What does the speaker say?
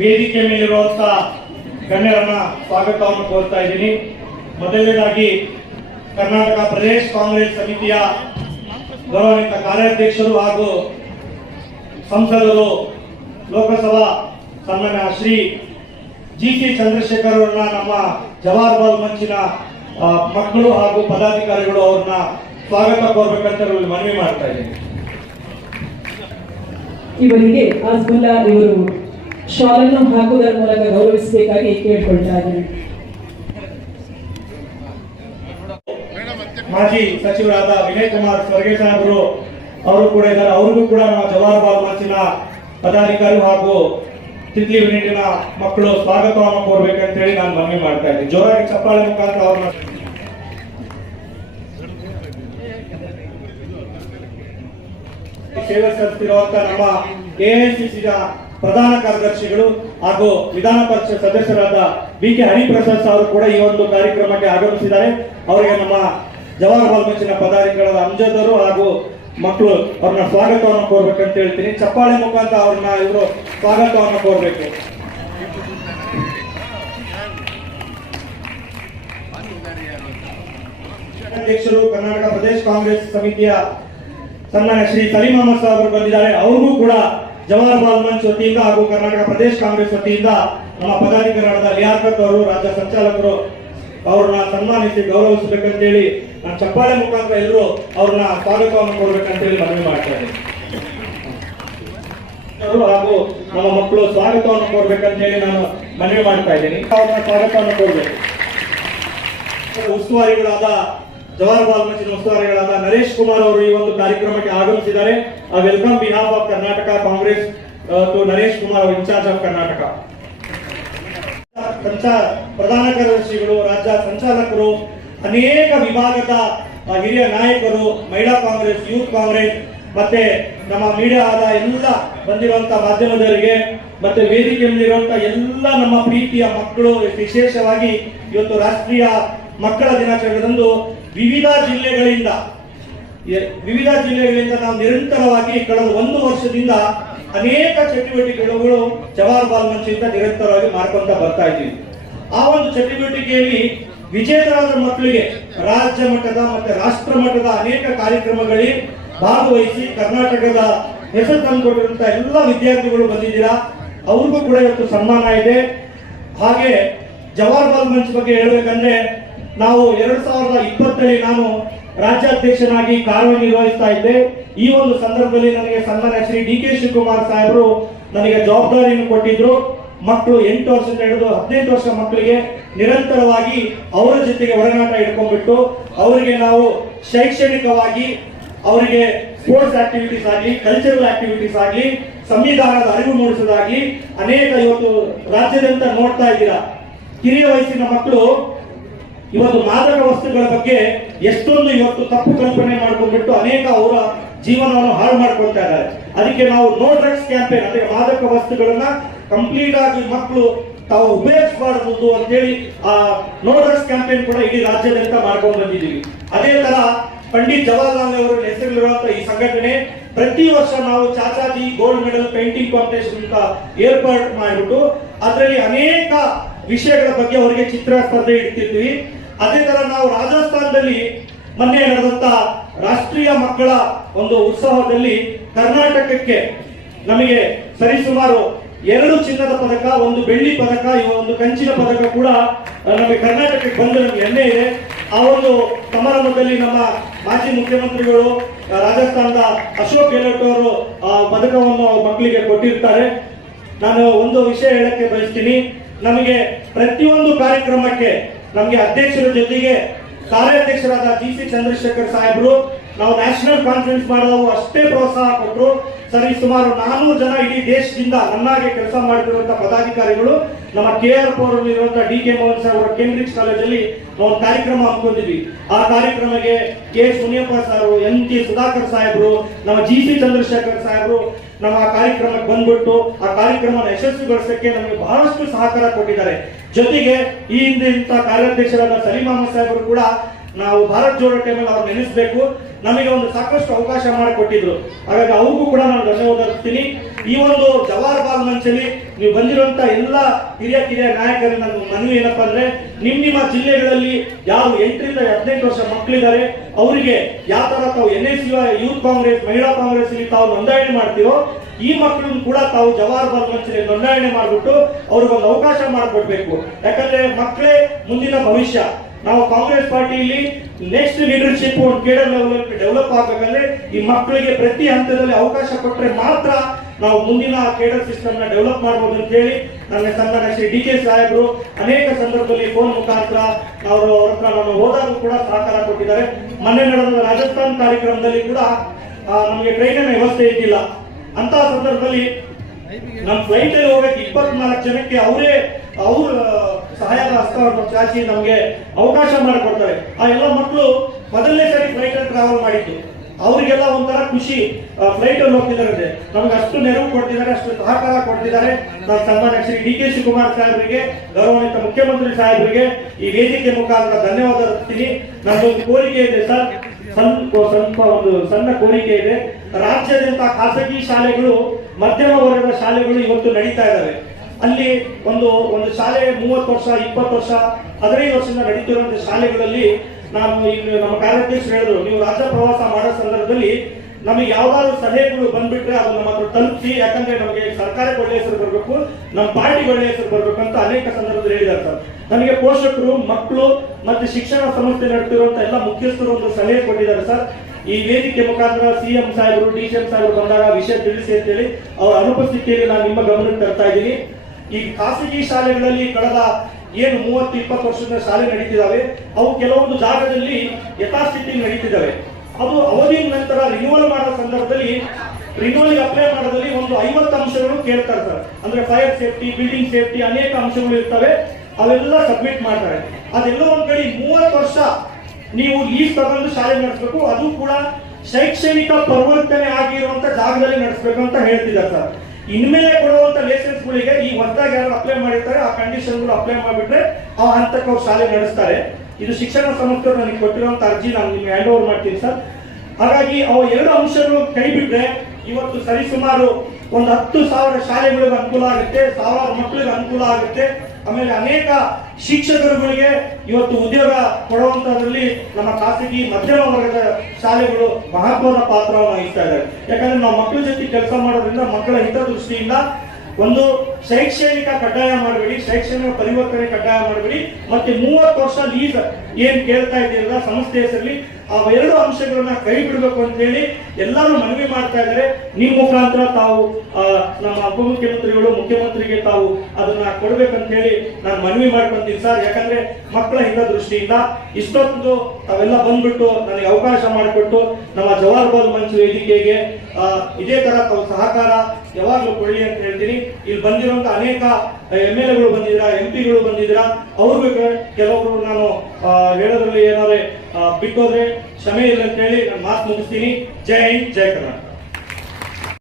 ವೇದಿಕೆ ಮೇಲಿರುವಂತ ಗಣ್ಯರನ್ನ ಸ್ವಾಗತವನ್ನು ಕೋರ್ತಾ ಇದ್ದೀನಿ. ಮೊದಲನೇದಾಗಿ ಕರ್ನಾಟಕ ಪ್ರದೇಶ ಕಾಂಗ್ರೆಸ್ ಸಮಿತಿಯ ಗೌರವಾನ್ವಿತ ಕಾರ್ಯಾಧ್ಯಕ್ಷರು ಹಾಗೂ ಸಂಸದರು ಲೋಕಸಭಾ ಸನ್ಮಾನ್ಯ ಶ್ರೀ ಜಿ ಟಿ ಚಂದ್ರಶೇಖರ್ ಅವರನ್ನ ನಮ್ಮ ಜವಾಹರ್ಲಾಲ್ ಮಂಚಿನ ಆ, ಮಕ್ಕಳು ಹಾಗೂ ಪದಾಧಿಕಾರಿಗಳು ಅವ್ರನ್ನ ಸ್ವಾಗತ ಕೋರ್ಬೇಕಂತ ಮನವಿ ಮಾಡ್ತಾ ಇದ್ದೀನಿ. ಇವರಿಗೆ ಅಸ್ಗುಲ್ಲಾ ಇವರು ಶಾಲನ್ನು ಹಾಕುವುದರ ಮೂಲಕ ಗೌರವಿಸಬೇಕಾಗಿ ಕೇಳಿಕೊಳ್ತಾ ಇದ್ದೇನೆ. ಮಾಜಿ ಸಚಿವರಾದ ವಿನಯ್ ಕುಮಾರ್ ಸ್ವರ್ಗೆ ಸಾಹೇಬರು ಅವರು ಕೂಡ ಇದ್ದಾರೆ. ಅವ್ರಿಗೂ ಕೂಡ ನಾವು ಜವಾಹರ್ಲಾಲ್ ಮಂಚಿನ ಪದಾಧಿಕಾರಿ ಹಾಗೂ ತಿತ್ಲಿ ಯೂನಿಟಿನ ಮಕ್ಕಳು ಸ್ವಾಗತವನ್ನು ಕೋರ್ಬೇಕಂತ ಹೇಳಿ ನಾನು ಮನವಿ ಮಾಡ್ತಾ ಇದ್ದೀನಿ. ಜೋರಾಗಿ ಚಪ್ಪಾಳೆ ಮುಖಾಂತರ ಅವ್ರನ್ನ ಸೇವೆ ಸಲ್ಲಿಸುತ್ತಿರುವಂತ ನಮ್ಮ ಎಐಸಿಸಿಯ ಪ್ರಧಾನ ಕಾರ್ಯದರ್ಶಿಗಳು ಹಾಗೂ ವಿಧಾನ ಪರಿಷತ್ ಸದಸ್ಯರಾದ ಬಿ ಕೆ ಹರಿಪ್ರಸಾದ್ ಅವರು ಕೂಡ ಈ ಒಂದು ಕಾರ್ಯಕ್ರಮಕ್ಕೆ ಆಗಮಿಸಿದ್ದಾರೆ. ಅವರಿಗೆ ನಮ್ಮ ಜವಾಹರ್ಲಾಲ್ ಮಂಚಿನ ಪದಾಧಿಕಾರಿಗಳಾದ ಅಂಜದರು ಹಾಗೂ ಮಕ್ಕಳು ಅವ್ರನ್ನ ಸ್ವಾಗತವನ್ನು ಕೋರ್ಬೇಕಂತ ಹೇಳ್ತೀನಿ. ಚಪ್ಪಾಳೆ ಮುಖಾಂತರ ಅವ್ರನ್ನ ಇವರು ಸ್ವಾಗತವನ್ನು ಕೋರ್ಬೇಕು. ಅಧ್ಯಕ್ಷರು ಕರ್ನಾಟಕ ಪ್ರದೇಶ ಕಾಂಗ್ರೆಸ್ ಸಮಿತಿಯ ಸನ್ಮಾನ್ಯ ಶ್ರೀ ಸಲೀಮ್ ಅಹಮದ್ ಸಾಹೇಬ್ ಅವರು ಬಂದಿದ್ದಾರೆ. ಅವ್ರಿಗೂ ಕೂಡ ಜವಾಹರ್ಲಾಲ್ ಮಂಚ್ ವತಿಯಿಂದ ಹಾಗೂ ಕರ್ನಾಟಕ ಪ್ರದೇಶ ಕಾಂಗ್ರೆಸ್ ವತಿಯಿಂದ ನಮ್ಮ ಪದಾಧಿಕಾರಿಗಳಾದ ಲಿಯಾಕತ್ ಅವರು, ರಾಜ್ಯ ಸಂಚಾಲಕರು ಅವ್ರನ್ನ ಸನ್ಮಾನಿಸಿ ಗೌರವಿಸಬೇಕಂತೇಳಿ ನಾನು ಚಪ್ಪಾಳೆ ಮುಖಾಂತರ ಎಲ್ಲರೂ ಅವ್ರನ್ನ ಸ್ವಾಗತವನ್ನು ಕೊಡ್ಬೇಕಂತೇಳಿ ಮನವಿ ಮಾಡ್ತಾ ಇದ್ದೀನಿ. ಹಾಗೂ ನಮ್ಮ ಮಕ್ಕಳು ಸ್ವಾಗತವನ್ನು ಕೊಡ್ಬೇಕಂತೇಳಿ ನಾನು ಮನವಿ ಮಾಡ್ತಾ ಇದ್ದೀನಿ. ಅವ್ರನ್ನ ಸ್ವಾಗತವನ್ನು ಕೊಡ್ಬೇಕು ಉಸ್ತುವಾರಿಗಳಾದ ಜವಾಹರ್ಲಾಲ್ ಮಂಚಿನ ಉಸ್ತುವಾರಿಗಳಾದ ನರೇಶ್ ಕುಮಾರ್ ಅವರು ಈ ಒಂದು ಕಾರ್ಯಕ್ರಮಕ್ಕೆ ಆಗಮಿಸಿದ್ದಾರೆ. Welcome behalf of Karnataka Congress to Naresh Kumar in charge of Karnataka ಸಂಚಾ ಪ್ರಧಾನ ಕಾರ್ಯದರ್ಶಿಗಳು ರಾಜ್ಯ ಸಂಚಾಲಕರು ಅನೇಕ ವಿಭಾಗದ ಹಿರಿಯ ನಾಯಕರು ಮಹಿಳಾ ಕಾಂಗ್ರೆಸ್ ಯೂತ್ ಕಾಂಗ್ರೆಸ್ ಮತ್ತೆ ನಮ್ಮ ಮೀಡಿಯಾದ ಎಲ್ಲ ಬಂದಿರುವಂತ ಮಾಧ್ಯಮದವರಿಗೆ ಮತ್ತೆ ವೇದಿಕೆ ಮೇಲಿರುವಂತ ಎಲ್ಲ ನಮ್ಮ ಪ್ರೀತಿಯ ಮಕ್ಕಳು, ವಿಶೇಷವಾಗಿ ಇವತ್ತು ರಾಷ್ಟ್ರೀಯ ಮಕ್ಕಳ ದಿನಾಚರಣೆದಂದು ವಿವಿಧ ಜಿಲ್ಲೆಗಳಿಂದ ವಿವಿಧ ಜಿಲ್ಲೆಗಳಿಂದ ನಾವು ನಿರಂತರವಾಗಿ ಕಳೆದ ಒಂದು ವರ್ಷದಿಂದ ಅನೇಕ ಚಟುವಟಿಕೆಗಳು ಜವಾಹರ್ಲಾಲ್ ಮಂಚಿಂದ ನಿರಂತರವಾಗಿ ಮಾಡ್ಕೊಂತ ಬರ್ತಾ ಇದ್ದೀವಿ. ಆ ಒಂದು ಚಟುವಟಿಕೆಯಲ್ಲಿ ವಿಜೇತರಾದ ಮಕ್ಕಳಿಗೆ ರಾಜ್ಯ ಮಟ್ಟದ ಮತ್ತೆ ರಾಷ್ಟ್ರ ಮಟ್ಟದ ಅನೇಕ ಕಾರ್ಯಕ್ರಮಗಳಲ್ಲಿ ಭಾಗವಹಿಸಿ ಕರ್ನಾಟಕದ ಹೆಸರು ತಂದುಕೊಟ್ಟಿರುವಂತಹ ಎಲ್ಲ ವಿದ್ಯಾರ್ಥಿಗಳು ಬಂದಿದ್ದೀರಾ? ಅವ್ರಿಗೂ ಕೂಡ ಇವತ್ತು ಸನ್ಮಾನ ಇದೆ. ಹಾಗೆ ಜವಾಹರ್ ಬಾಲ್ ಮಂಚ್ ಬಗ್ಗೆ ಹೇಳ್ಬೇಕಂದ್ರೆ ನಾವು ಎರಡ್ ಸಾವಿರದ ಇಪ್ಪತ್ತರಲ್ಲಿ ನಾನು ರಾಜ್ಯಾಧ್ಯಕ್ಷನಾಗಿ ಕಾರ್ಯನಿರ್ವಹಿಸ್ತಾ ಇದ್ದೆ. ಈ ಒಂದು ಸಂದರ್ಭದಲ್ಲಿ ನನಗೆ ಸನ್ಮಾನ್ಯ ಶ್ರೀ ಡಿ ಕೆ ಶಿವಕುಮಾರ್ ಸಾಹೇಬರು ನನಗೆ ಜವಾಬ್ದಾರಿಯನ್ನು ಕೊಟ್ಟಿದ್ರು. ಮಕ್ಕಳು ಎಂಟು ವರ್ಷದಿಂದ ಹಿಡಿದು ಹದಿನೆಂಟು ವರ್ಷ ಮಕ್ಕಳಿಗೆ ನಿರಂತರವಾಗಿ ಅವರ ಜೊತೆಗೆ ಒಡನಾಟ ಇಟ್ಕೊಂಡ್ಬಿಟ್ಟು ಅವರಿಗೆ ನಾವು ಶೈಕ್ಷಣಿಕವಾಗಿ ಅವರಿಗೆ ಸ್ಪೋರ್ಟ್ಸ್ ಆಕ್ಟಿವಿಟೀಸ್ ಆಗಲಿ ಕಲ್ಚರಲ್ ಆಕ್ಟಿವಿಟೀಸ್ ಆಗಲಿ, ಸಂವಿಧಾನದ ಅರಿವು ಮೂಡಿಸೋದಾಗ್ಲಿ ಅನೇಕ ಇವತ್ತು ರಾಜ್ಯದಂತ ನೋಡ್ತಾ ಇದ್ದೀರಾ. ಕಿರಿಯ ವಯಸ್ಸಿನ ಮಕ್ಕಳು ಇವತ್ತು ಮಾದಕ ವಸ್ತುಗಳ ಬಗ್ಗೆ ಎಷ್ಟೊಂದು ಇವತ್ತು ತಪ್ಪು ಕಲ್ಪನೆ ಮಾಡ್ಕೊಂಡ್ಬಿಟ್ಟು ಅನೇಕ ಅವರ ಜೀವನವನ್ನು ಹಾಳು ಮಾಡ್ಕೊಳ್ತಾ ಇದ್ದಾರೆ. ಅದಕ್ಕೆ ನಾವು ನೋ ಡ್ರಗ್ಸ್ ಕ್ಯಾಂಪೇನ್ ಅಂದ್ರೆ ಮಾದಕ ವಸ್ತುಗಳನ್ನ ಕಂಪ್ಲೀಟ್ ಆಗಿ ಮಕ್ಕಳು ತಾವು ಉಪಯೋಗಿಸಬಾರದು ಅಂತೇಳಿ ಆ ನೋ ಡ್ರಗ್ಸ್ ಕ್ಯಾಂಪೇನ್ ಕೂಡ ಇಡೀ ರಾಜ್ಯಾದ್ಯಂತ ಮಾಡ್ಕೊಂಡು ಬಂದಿದ್ದೀವಿ. ಅದೇ ತರ ಪಂಡಿತ್ ಜವಾಹರ್ಲಾಲ್ ನೆಹರು ಹೆಸರಿರುವಂತಹ ಈ ಸಂಘಟನೆ ಪ್ರತಿ ವರ್ಷ ನಾವು Chachaji gold medal painting competition ಅಂತ ಏರ್ಪಾಡು ಮಾಡಿಬಿಟ್ಟು ಅದರಲ್ಲಿ ಅನೇಕ ವಿಷಯಗಳ ಬಗ್ಗೆ ಅವರಿಗೆ ಚಿತ್ರ ಸ್ಪರ್ಧೆ ಇಡ್ತಿದ್ವಿ. ಅದೇ ತರ ನಾವು ರಾಜಸ್ಥಾನದಲ್ಲಿ ಮೊನ್ನೆ ನಡೆದಂತ ರಾಷ್ಟ್ರೀಯ ಮಕ್ಕಳ ಒಂದು ಉತ್ಸವದಲ್ಲಿ ಕರ್ನಾಟಕಕ್ಕೆ ನಮಗೆ ಸರಿಸುಮಾರು ಎರಡು ಚಿನ್ನದ ಪದಕ, ಒಂದು ಬೆಳ್ಳಿ ಪದಕ, ಇವ ಒಂದು ಕಂಚಿನ ಪದಕ ಕೂಡ ನಮಗೆ ಕರ್ನಾಟಕಕ್ಕೆ ಬಂದು ನಮ್ಗೆ ಹೆಮ್ಮೆ ಇದೆ. ಆ ಒಂದು ಸಮಾರಂಭದಲ್ಲಿ ನಮ್ಮ ಮಾಜಿ ಮುಖ್ಯಮಂತ್ರಿಗಳು ರಾಜಸ್ಥಾನದ ಅಶೋಕ್ ಗೆಹ್ಲೋಟ್ ಅವರು ಆ ಪದಕವನ್ನು ಮಕ್ಕಳಿಗೆ ಕೊಟ್ಟಿರ್ತಾರೆ. ನಾನು ಒಂದು ವಿಷಯ ಹೇಳಕ್ಕೆ ಬಯಸ್ತೀನಿ. ನಮಗೆ ಪ್ರತಿಯೊಂದು ಕಾರ್ಯಕ್ರಮಕ್ಕೆ ನಮಗೆ ಅಧ್ಯಕ್ಷರ ಜೊತೆಗೆ ಕಾರ್ಯಾಧ್ಯಕ್ಷರಾದ ಜಿ ಸಿ ಚಂದ್ರಶೇಖರ್ ಸಾಹೇಬರು, ನಾವು ನ್ಯಾಷನಲ್ ಕಾನ್ಫರೆನ್ಸ್ ಮಾಡಿದವು ಅಷ್ಟೇ ಪ್ರೋತ್ಸಾಹ ಕೊಟ್ಟರು ಸರಿ, ಸುಮಾರು ನಾನೂರು ಜನ ಇಡೀ ದೇಶದಿಂದ ನನ್ನಾಗೆ ಕೆಲಸ ಮಾಡ್ತಿರುವಂತಹ ಪದಾಧಿಕಾರಿಗಳು ನಮ್ಮ ಕೆ ಆರ್ ಇರುವಂತಹ ಡಿ ಕೆ ಮೋಹನ್ ಸರ್ ಅವರ ಕೇಂಬ್ರಿಡ್ಜ್ ಕಾಲೇಜಲ್ಲಿ ನಾವು ಕಾರ್ಯಕ್ರಮ ಹಾಕೊಂಡಿದ್ವಿ ಆ ಕಾರ್ಯಕ್ರಮಕ್ಕೆ K. Suniyappa Muniyappa sir M T Sudhakar ಸಾಹೇಬರು, ನಮ್ಮ ಜಿ ಸಿ ಚಂದ್ರಶೇಖರ್ ಸಾಹೇಬರು ನಮ್ಮ ಆ ಕಾರ್ಯಕ್ರಮಕ್ಕೆ ಬಂದ್ಬಿಟ್ಟು ಆ ಕಾರ್ಯಕ್ರಮ ಯಶಸ್ವಿಗೊಳಿಸಕ್ಕೆ ನಮಗೆ ಬಹಳಷ್ಟು ಸಹಕಾರ ಕೊಟ್ಟಿದ್ದಾರೆ. ಜೊತೆಗೆ ಈ ಹಿಂದೆ ಇಂಥ ಕಾರ್ಯಾಧ್ಯಕ್ಷರಾದ ಸಲೀಮ್ ಅಹಮದ್ ಸಾಹೇಬರು ಕೂಡ ನಾವು ಭಾರತ್ ಜೋಡೋ ಟೈಮಲ್ಲಿ ಅವ್ರು ನೆನೆಸ್ಬೇಕು ನಮಗೆ ಒಂದು ಸಾಕಷ್ಟು ಅವಕಾಶ ಮಾಡಿಕೊಟ್ಟಿದ್ರು. ಹಾಗಾಗಿ ಅವ್ರಿಗೂ ಕೂಡ ನಾನು ಧನ್ಯವಾದ ಅರ್ಪಿಸ್ತೀನಿ ಈ ಒಂದು ಜವಾಹರ್ಲಾಲ್ ಮಂಚ್ ಮಂಚಲ್ಲಿ ನೀವು ಬಂದಿರುವಂತ ಎಲ್ಲ ಹಿರಿಯ ಕಿರಿಯ ನಾಯಕರ, ನನ್ನ ಮನವಿ ಏನಪ್ಪ ಅಂದ್ರೆ, ನಿಮ್ ನಿಮ್ಮ ಜಿಲ್ಲೆಗಳಲ್ಲಿ ಯಾವ ಎಂಟರಿಂದ ಹದಿನೆಂಟು ವರ್ಷ ಮಕ್ಕಳಿದ್ದಾರೆ, ಅವರಿಗೆ ಯಾವ ತರ ತಾವು ಎನ್ ಎಸ್ ಯೂತ್ ಕಾಂಗ್ರೆಸ್, ಮಹಿಳಾ ಕಾಂಗ್ರೆಸ್ ಅಲ್ಲಿ ತಾವು ನೋಂದಾಯಣೆ ಮಾಡ್ತೀರೋ, ಈ ಮಕ್ಕಳನ್ನು ಕೂಡ ತಾವು ಜವಾಹರ್ ಬಾಲ್ ಮಂಚಲ್ಲಿ ನೋಂದಾಯಣೆ ಮಾಡಿಬಿಟ್ಟು ಅವ್ರಿಗೊಂದು ಅವಕಾಶ ಮಾಡಿಕೊಡ್ಬೇಕು. ಯಾಕಂದ್ರೆ ಮಕ್ಕಳೇ ಮುಂದಿನ ಭವಿಷ್ಯ. ನಾವು Congress ಪಾರ್ಟಿಯಲ್ಲಿ next leadership cadre level develop ಆಗಬೇಕಂದ್ರೆ ಈ ಮಕ್ಕಳಿಗೆ ಪ್ರತಿ ಹಂತದಲ್ಲಿ ಅವಕಾಶ ಕೊಟ್ಟರೆ ಮಾತ್ರ ನಾವು ಮುಂದಿನ ಕೇಡರ್ ಸಿಸ್ಟಮ್ನ ಡೆವಲಪ್ ಮಾಡಬಹುದು ಅಂತ ಹೇಳಿ ನನ್ನ ಸನ್ಮಾನ ಶ್ರೀ ಡಿ ಕೆ ಸಾಹೇಬರು ಅನೇಕ ಸಂದರ್ಭದಲ್ಲಿ ಫೋನ್ ಮುಖಾಂತರ ಅವರು ಅವ್ರ ಹತ್ರ ನಾನು ಹೋದಾಗ ಕೂಡ ಸಹಕಾರ ಕೊಟ್ಟಿದ್ದಾರೆ. ಮೊನ್ನೆ ನಡೆದ ರಾಜಸ್ಥಾನ್ ಕಾರ್ಯಕ್ರಮದಲ್ಲಿ ಕೂಡ ನಮಗೆ ಟ್ರೈನಿನ ವ್ಯವಸ್ಥೆ ಇದ್ದಿಲ್ಲ. ಅಂತ ಸಂದರ್ಭದಲ್ಲಿ ನಮ್ಮ ಫ್ಲೈಟ್ ಅಲ್ಲಿ ಹೋಗಕ್ಕೆ ಇಪ್ಪತ್ನಾಲ್ಕು ಜನಕ್ಕೆ ಅವರೇ, ಅವ್ರ ಸಹಾಯದ ಹಸ್ತವನ್ನು ಚಾಚಿ ನಮಗೆ ಅವಕಾಶ ಮಾಡಿಕೊಡ್ತಾರೆ. ಆ ಎಲ್ಲ ಮಕ್ಕಳು ಮೊದಲನೇ ಸರಿ ಫ್ಲೈಟ್ ಅಲ್ಲಿ ಟ್ರಾವೆಲ್ ಮಾಡಿದ್ದು. ಅವರಿಗೆಲ್ಲ ಒಂಥರ ಖುಷಿ ಫ್ಲೈಟ್ ಅಲ್ಲಿ ಹೋಗ್ತಿದ್ದಾರೆ ನಮ್ಗೆ ಅಷ್ಟು ನೆರವು ಕೊಡ್ತಿದ್ದಾರೆ ಅಷ್ಟು ಸಹಕಾರ ಕೊಡ್ತಿದ್ದಾರೆ ನಾನು ಸನ್ಮಾನ್ಯ ಶ್ರೀ ಡಿ ಕೆ ಶಿವಕುಮಾರ್ ಸಾಹೇಬರಿಗೆ, ಗೌರವಾನ್ವಿತ ಮುಖ್ಯಮಂತ್ರಿ ಸಾಹೇಬರಿಗೆ ಈ ವೇದಿಕೆ ಮುಖಾಂತರ ಧನ್ಯವಾದ ಅರ್ಪಿಸ್ತೀನಿ. ಒಂದು ಕೋರಿಕೆ ಇದೆ, ಸರ್. ಸ್ವಲ್ಪ ಒಂದು ಸಣ್ಣ ಕೋರಿಕೆ ಇದೆ. ರಾಜ್ಯದಂತ ಖಾಸಗಿ ಶಾಲೆಗಳು, ಮಧ್ಯಮ ವರ್ಗದ ಶಾಲೆಗಳು ಇವತ್ತು ನಡೀತಾ ಇದ್ದಾವೆ ಅಲ್ಲಿ ಒಂದು ಒಂದು ಶಾಲೆ ಮೂವತ್ತು ವರ್ಷ, ಇಪ್ಪತ್ತು ವರ್ಷ, ಹದಿನೈದು ವರ್ಷದಿಂದ ನಡೀತಿರುವಂತಹ ಶಾಲೆಗಳಲ್ಲಿ ನಾನು ಇಲ್ಲಿ ನಮ್ಮ ಕಾರ್ಯಾಧ್ಯಕ್ಷರು ಹೇಳಿದ್ರು, ನೀವು ರಾಜ್ಯ ಪ್ರವಾಸ ಮಾಡೋ ಸಂದರ್ಭದಲ್ಲಿ ನಮಗೆ ಯಾವ್ದಾದ್ರು ಸಲಹೆಗಳು ಬಂದ್ಬಿಟ್ರೆ ಅದು ನಮ್ಮ ಹತ್ರ ತಲುಪಿಸಿ, ಯಾಕಂದ್ರೆ ನಮಗೆ ಸರ್ಕಾರಕ್ಕೆ ಒಳ್ಳೆ ಹೆಸರು ಬರಬೇಕು, ನಮ್ಮ ಪಾರ್ಟಿಗೆ ಒಳ್ಳೆ ಹೆಸರು ಬರಬೇಕು ಅಂತ ಅನೇಕ ಸಂದರ್ಭದಲ್ಲಿ ಹೇಳಿದಾರೆ ಸರ್. ನಮಗೆ ಪೋಷಕರು, ಮಕ್ಕಳು ಮತ್ತೆ ಶಿಕ್ಷಣ ಸಂಸ್ಥೆ ನಡೆದಿರುವಂತ ಎಲ್ಲ ಮುಖ್ಯಸ್ಥರು ಒಂದು ಸಲಹೆ ಕೊಟ್ಟಿದ್ದಾರೆ ಸರ್. ಈ ವೇದಿಕೆ ಮುಖಾಂತರ ಸಿಎಂ ಸಾಹೇಬರು, ಡಿ ಸಿ ಎಂ ಸಾಹೇಬರು ಬಂದಾಗ ವಿಷಯ ತಿಳಿಸಿ ಅಂತೇಳಿ ಅವರ ಅನುಪಸ್ಥಿತಿಯಲ್ಲಿ ನಾನು ನಿಮ್ಮ ಗಮನಕ್ಕೆ ತರ್ತಾ ಇದ್ದೀನಿ. ಈ ಖಾಸಗಿ ಶಾಲೆಗಳಲ್ಲಿ ಕಳೆದ ಏನು ಮೂವತ್ತು, ಇಪ್ಪತ್ತು ವರ್ಷದ ಶಾಲೆ ನಡೀತಿದ್ದಾವೆ. ಅವು ಕೆಲವೊಂದು ಜಾಗದಲ್ಲಿ ಯಥಾಸ್ಥಿತಿ ನಡೀತಿದ್ದಾವೆ. ಅದು ಅವಧಿಯ ನಂತರ ರಿನ್ಯೂವಲ್ ಮಾಡೋ ಸಂದರ್ಭದಲ್ಲಿ ರಿನ್ಯೂವಲ್ ಅಪ್ಲೈ ಮಾಡೋದಲ್ಲಿ ಒಂದು ಐವತ್ತು ಅಂಶಗಳು ಕೇಳ್ತಾ ಇರ್ತಾರೆ. ಅಂದ್ರೆ ಫೈರ್ ಸೇಫ್ಟಿ ಬಿಲ್ಡಿಂಗ್ ಸೇಫ್ಟಿ ಅನೇಕ ಅಂಶಗಳು ಇರ್ತವೆ. ಅವೆಲ್ಲ ಸಬ್ಮಿಟ್ ಮಾಡ್ತಾರೆ. ಅದೆಲ್ಲ ಒಂದ್ ಕಡೆ ಮೂವತ್ತು ವರ್ಷ ನೀವು ಈ ತಗೊಂಡು ಶಾಲೆ ನಡೆಸಬೇಕು. ಅದು ಕೂಡ ಶೈಕ್ಷಣಿಕ ಪರಿವರ್ತನೆ ಆಗಿರುವಂತ ಜಾಗದಲ್ಲಿ ನಡೆಸಬೇಕು ಅಂತ ಹೇಳ್ತಿದ್ದಾರೆ ಸರ್. ಇನ್ಮೇಲೆ ಕೊಡುವಂತ ಲೈಸೆನ್ಸ್ ಗಳಿಗೆ ಈ ಹೊಸದಾಗಿ ಯಾರು ಅಪ್ಲೈ ಮಾಡಿರ್ತಾರೆ, ಆ ಕಂಡೀಷನ್ ಅಪ್ಲೈ ಮಾಡಿಬಿಟ್ರೆ ಆ ಹಂತಕ್ಕೆ ಅವ್ರು ಶಾಲೆ ನಡೆಸ್ತಾರೆ. ಇದು ಶಿಕ್ಷಣ ಸಂಸ್ಥೆ ನನಗೆ ಕೊಟ್ಟಿರುವಂತ ಅರ್ಜಿ ನಾನು ನಿಮ್ಗೆ ಹ್ಯಾಂಡ್ ಓವರ್ ಮಾಡ್ತೀನಿ ಸರ್. ಹಾಗಾಗಿ ಅವು ಎರಡು ಅಂಶಗಳು ಕೈ ಬಿಟ್ರೆ ಇವತ್ತು ಸರಿಸುಮಾರು ಒಂದು ಹತ್ತು ಸಾವಿರ ಶಾಲೆಗಳಿಗೆ ಅನುಕೂಲ ಆಗುತ್ತೆ, ಸಾವಿರಾರು ಮಕ್ಕಳಿಗೆ ಅನುಕೂಲ ಆಗುತ್ತೆ. ಆಮೇಲೆ ಅನೇಕ ಶಿಕ್ಷಕರುಗಳಿಗೆ ಇವತ್ತು ಉದ್ಯೋಗ ಕೊಡುವಂತದ್ರಲ್ಲಿ ನಮ್ಮ ಖಾಸಗಿ ಮಧ್ಯಮ ವರ್ಗದ ಶಾಲೆಗಳು ಮಹತ್ವದ ಪಾತ್ರವನ್ನು ವಹಿಸ್ತಾ ಇದ್ದಾರೆ. ಯಾಕಂದ್ರೆ ನಾವು ಮಕ್ಕಳ ಜೊತೆ ಕೆಲಸ ಮಾಡೋದ್ರಿಂದ ಮಕ್ಕಳ ಹಿತದೃಷ್ಟಿಯಿಂದ ಒಂದು ಶೈಕ್ಷಣಿಕ ಕಡ್ಡಾಯ ಮಾಡಬೇಡಿ, ಶೈಕ್ಷಣಿಕ ಪರಿವರ್ತನೆ ಕಡ್ಡಾಯ ಮಾಡಬೇಡಿ, ಮತ್ತೆ ಮೂವತ್ತು ವರ್ಷ ಲೀಸ್ ಏನ್ ಕೇಳ್ತಾ ಇದ್ದೀರಲ್ಲ ಸಂಸ್ಥೆ ಹೆಸರಲ್ಲಿ, ಆ ಎರಡು ಅಂಶಗಳನ್ನ ಕೈ ಬಿಡಬೇಕು ಅಂತ ಹೇಳಿ ಎಲ್ಲರೂ ಮನವಿ ಮಾಡ್ತಾ ಇದ್ದಾರೆ. ನಿಮ್ಮ ಮುಖಾಂತರ ತಾವು ನಮ್ಮ ಉಪಮುಖ್ಯಮಂತ್ರಿಗಳು, ಮುಖ್ಯಮಂತ್ರಿಗೆ ತಾವು ಅದನ್ನ ಕೊಡ್ಬೇಕಂತ ಹೇಳಿ ನಾನು ಮನವಿ ಮಾಡ್ಕೊಂತೀನಿ ಸರ್. ಯಾಕಂದ್ರೆ ಮಕ್ಕಳ ಹಿತದೃಷ್ಟಿಯಿಂದ ಇಷ್ಟೊಂದು ತಾವೆಲ್ಲ ಬಂದ್ಬಿಟ್ಟು ನನಗೆ ಅವಕಾಶ ಮಾಡಿಕೊಟ್ಟು ನಮ್ಮ ಜವಾಹರ್ ಬಾಲ್ ಮಂಚ್ ವೇದಿಕೆಗೆ ಇದೇ ತರ ತಾವು ಸಹಕಾರ ಯಾವಾಗಲೂ ಕೊಳ್ಳಿ ಅಂತ ಹೇಳ್ತೀನಿ. ಇಲ್ಲಿ ಬಂದಿರುವಂತ ಅನೇಕ ಎಂ ಎಲ್ ಎಗಳು ಬಂದಿದ್ದೀರಾ, ಎಂ ಪಿಗಳು ಬಂದಿದ್ದೀರಾ, ಅವ್ರಿಗೂ ಕೆಲವರು ನಾನು ಹೇಳೋದ್ರಲ್ಲಿ ಏನಾದ್ರೆ ಬಿಟ್ಟೋದ್ರೆ ಕ್ಷಮೆ ಇಲ್ಲ ಅಂತ ಹೇಳಿ ನಾನು ಮಾತು ಮುಗಿಸ್ತೀನಿ. ಜೈ ಹಿಂದ್, ಜೈ ಕರ್ನಾಟಕ.